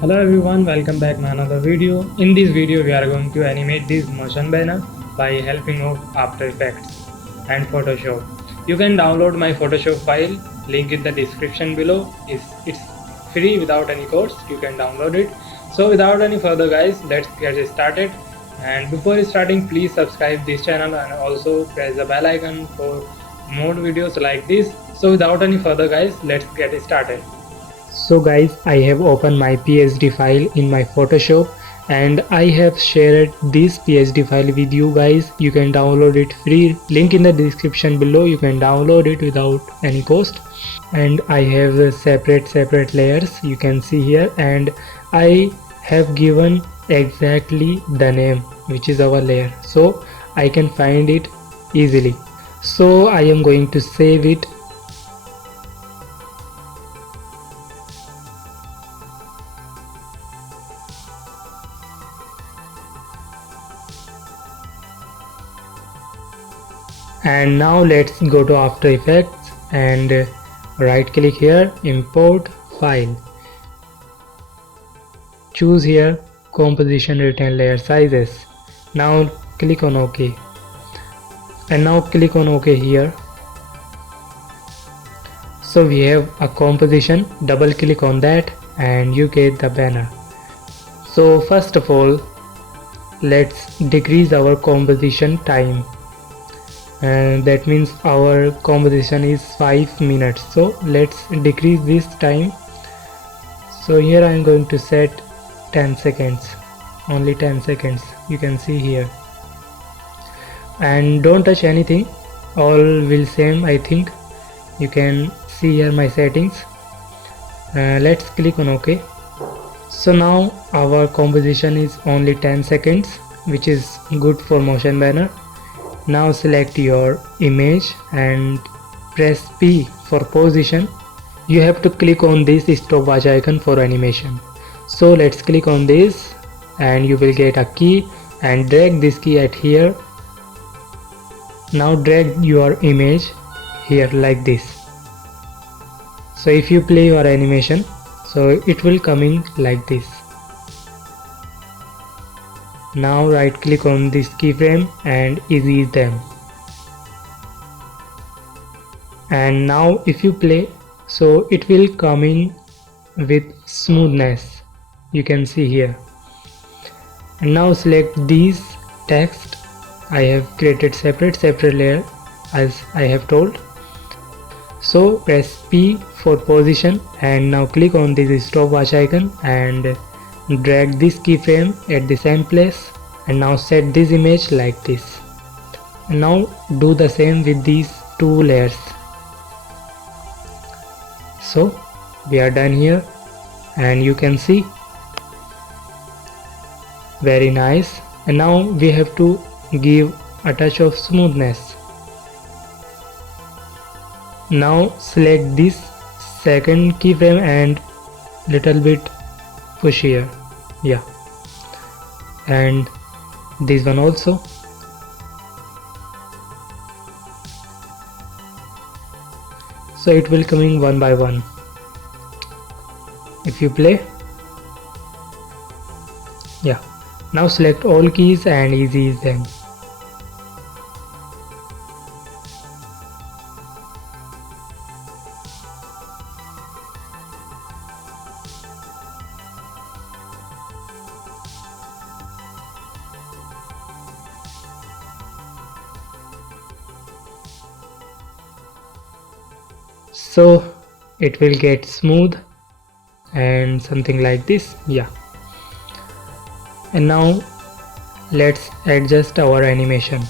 Hello everyone, welcome back to another video. In this video we are going to animate this motion banner by helping of After Effects and Photoshop. You can download my Photoshop file, link in the description below. It's free without any cost, you can download it. So without any further guys, let's get started. And before starting, please subscribe this channel and also press the bell icon for more videos like this. So without any further guys, let's get started. So guys, I have opened my PSD file in my Photoshop and I have shared this PSD file with you guys. You can download it free, link in the description below. You can download it without any cost. And I have separate layers, you can see here, and I have given exactly the name which is our layer, so I can find it easily. So I am going to save it. And now let's go to After Effects and right click here, import file, choose here composition, retain layer sizes. Now click on OK and now click on OK here. So we have a composition, double click on that and you get the banner. So first of all, let's decrease our composition time, and that means our composition is 5 minutes, so let's decrease this time. So here I am going to set 10 seconds, only 10 seconds, you can see here. And don't touch anything, all will same. I think you can see here my settings. Let's click on OK. So now our composition is only 10 seconds, which is good for motion banner. Now select your image and press P for position. You have to click on this stopwatch icon for animation. So let's click on this and you will get a key and drag this key at here. Now drag your image here like this. So if you play your animation, so it will coming like this. Now right click on this keyframe and erase them. And now if you play, so it will come in with smoothness, you can see here. And now select these text. I have created separate layer as I have told. So press P for position and now click on this stopwatch icon and drag this keyframe at the same place and now set this image like this. And now do the same with these two layers. So we are done here and you can see, very nice. And now we have to give a touch of smoothness. Now select this second keyframe and little bit push here, yeah, and this one also. So it will coming one by one. If you play, yeah. Now select all keys and ease them. So it will get smooth and something like this, yeah. And now let's adjust our animation.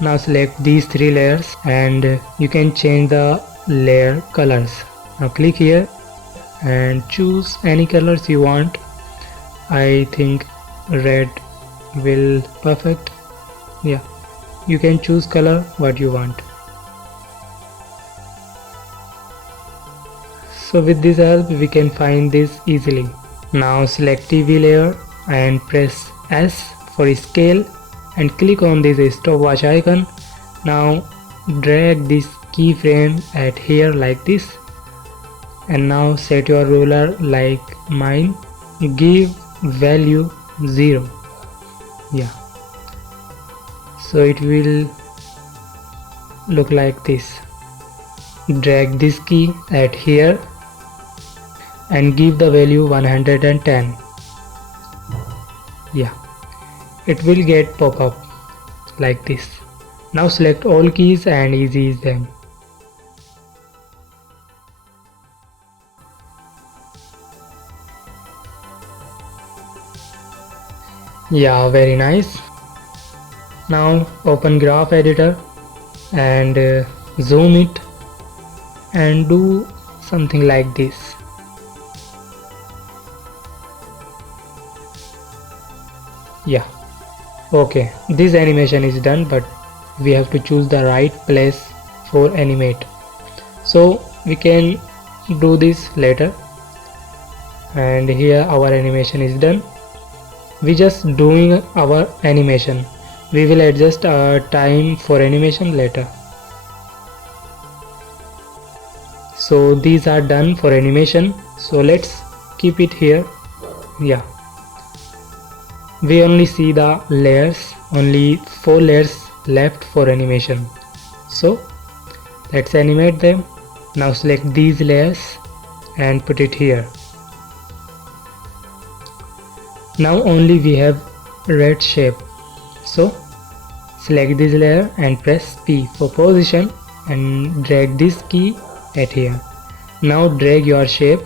Now select these three layers and you can change the layer colors. Now click here and choose any colors you want. I think red will perfect, yeah. You can choose color what you want. So with this help we can find this easily. Now select TV layer and press S for scale and click on this stopwatch icon. Now drag this keyframe at here like this, and now set your ruler like mine. Give value 0. Yeah, so it will look like this. Drag this key at here and give the value 110. Yeah, it will get pop up like this. Now select all keys and ease them. Yeah, very nice. Now open graph editor and zoom it and do something like this. Yeah, okay, this animation is done, but we have to choose the right place for animate, so we can do this later. And here our animation is done. We just doing our animation. We will adjust our time for animation later. So these are done for animation, so let's keep it here. Yeah, we only see the layers, only 4 layers left for animation, so let's animate them. Now select these layers and put it here. Now only we have red shape, so select this layer and press P for position and drag this key at here. Now drag your shape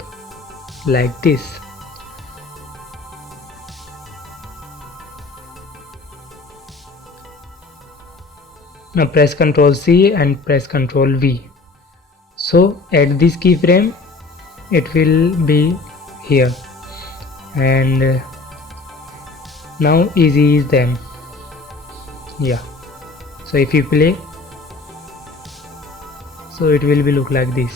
like this. Now press Ctrl C and press Ctrl V. So at this keyframe it will be here, and now ease them. Yeah, so if you play, so it will be look like this.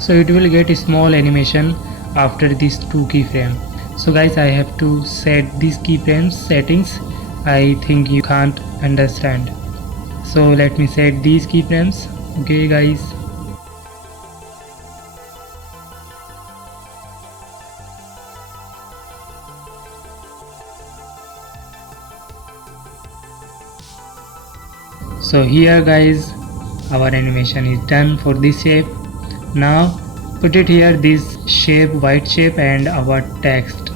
So it will get a small animation after these 2 keyframes. So guys, I have to set these keyframes settings. I think you can't understand, so let me set these keyframes. Okay guys, so here guys, our animation is done for this shape. Now put it here, this shape, white shape, and our text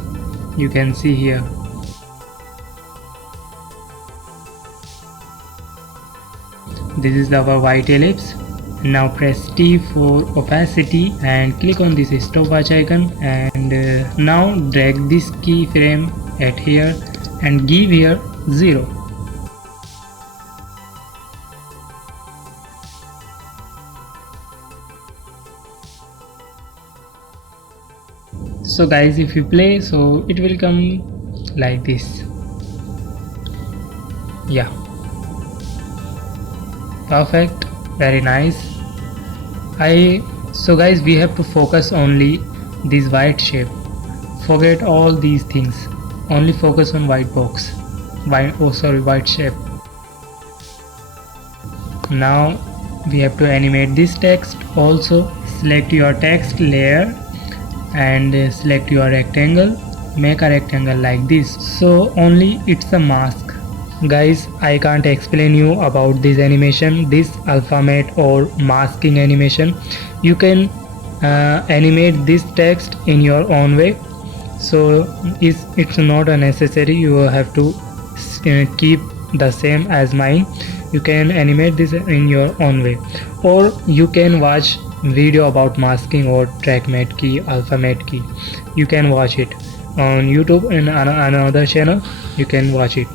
you can see here. This is our white ellipse. Now press T for opacity and click on this stopwatch icon, and now drag this keyframe at here and give here 0. So guys, if you play, so it will come like this. Yeah, perfect, very nice. So guys, we have to focus only this white shape. Forget all these things, only focus on white box, white shape. Now we have to animate this text also. Select your text layer and select your rectangle, make a rectangle like this. So only it's a mask. Guys, I can't explain you about this animation, this alpha matte or masking animation. You can animate this text in your own way, so it's not a necessary you have to keep the same as mine. You can animate this in your own way, or you can watch video about masking or track matte key, alpha matte key. You can watch it on YouTube and another channel. You can watch it.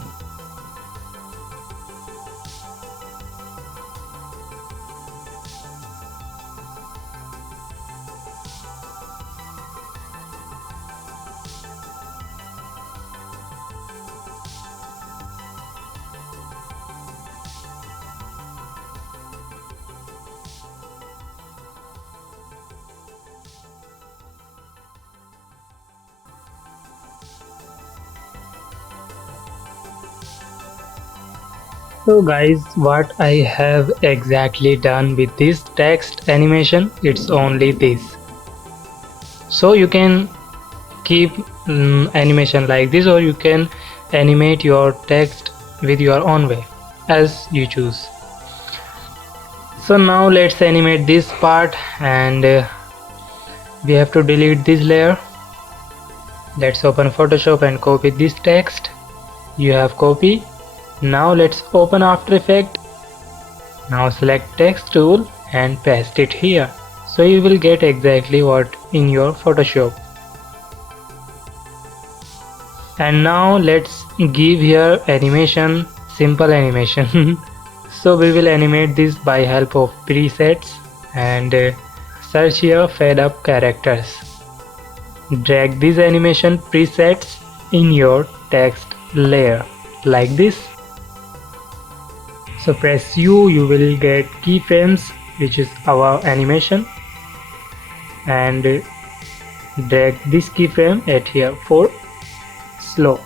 So guys, what I have exactly done with this text animation, it's only this. So you can keep animation like this, or you can animate your text with your own way as you choose. So now let's animate this part, and we have to delete this layer. Let's open Photoshop and copy this text. You have copy. Now let's open After Effects. Now select text tool and paste it here. So you will get exactly what in your Photoshop. And now let's give here animation, simple animation. So we will animate this by help of presets, and search here fade up characters. Drag these animation presets in your text layer like this. So press U, you will get keyframes, which is our animation, and drag this keyframe at here for slow.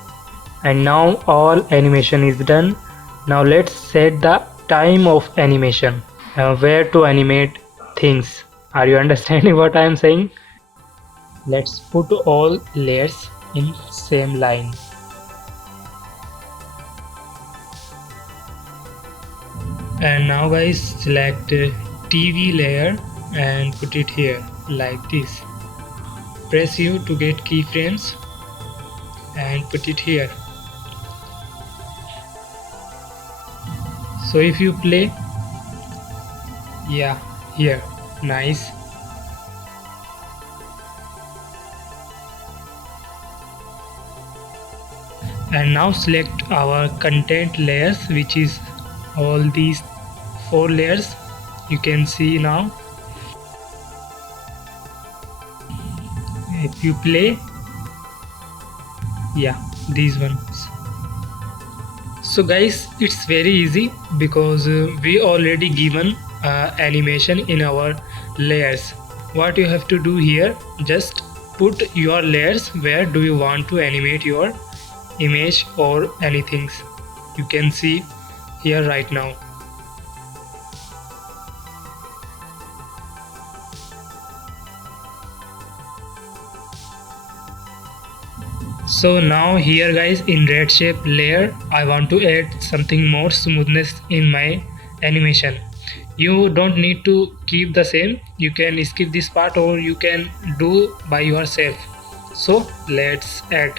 And now all animation is done. Now let's set the time of animation, where to animate things. Are you understanding what I am saying? Let's put all layers in same line. And now guys, select TV layer and put it here like this. Press U to get keyframes and put it here. So if you play, yeah, here, nice. And now select our content layers, which is all these 4 layers you can see now. If you play, yeah, these ones. So guys, it's very easy because we already given animation in our layers. What you have to do here, just put your layers where do you want to animate your image or anything. You can see here right now. So now here guys, in red shape layer, I want to add something more smoothness in my animation. You don't need to keep the same, you can skip this part or you can do by yourself. So let's add.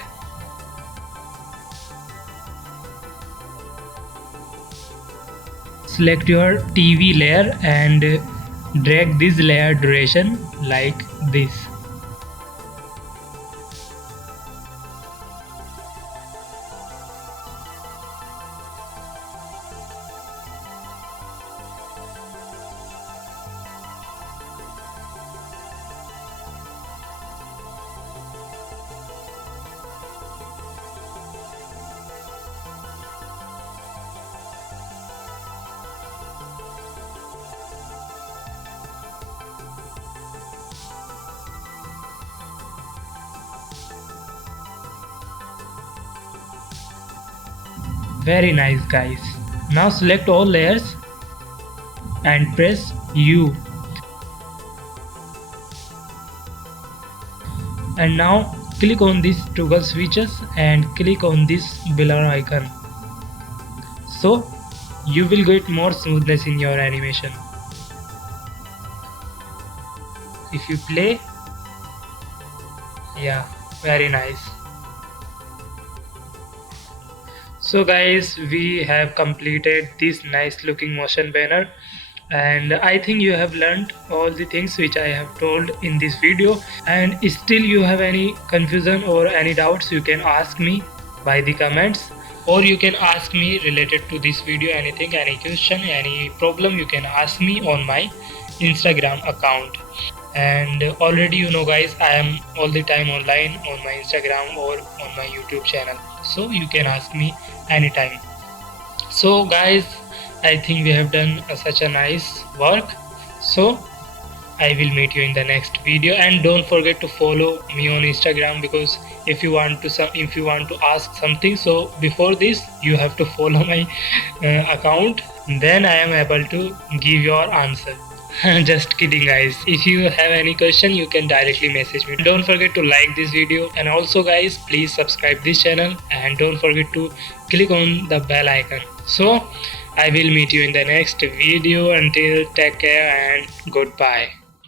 Select your TV layer and drag this layer duration like this. Very nice guys. Now select all layers and press U. And now click on these toggle switches and click on this blur icon. So you will get more smoothness in your animation. If you play, yeah, very nice. So guys, we have completed this nice looking motion banner, and I think you have learned all the things which I have told in this video. And still you have any confusion or any doubts, you can ask me by the comments, or you can ask me related to this video anything, any question, any problem, you can ask me on my Instagram account. And already you know guys, I am all the time online on my Instagram or on my YouTube channel, so you can ask me anytime. So guys, I think we have done such a nice work. So I will meet you in the next video, and don't forget to follow me on Instagram, because if you want to ask something, so before this you have to follow my account, then I am able to give your answer. Just kidding guys. If you have any question, you can directly message me. Don't forget to like this video, and also guys, please subscribe this channel, and don't forget to click on the bell icon. So I will meet you in the next video. Until, take care and goodbye.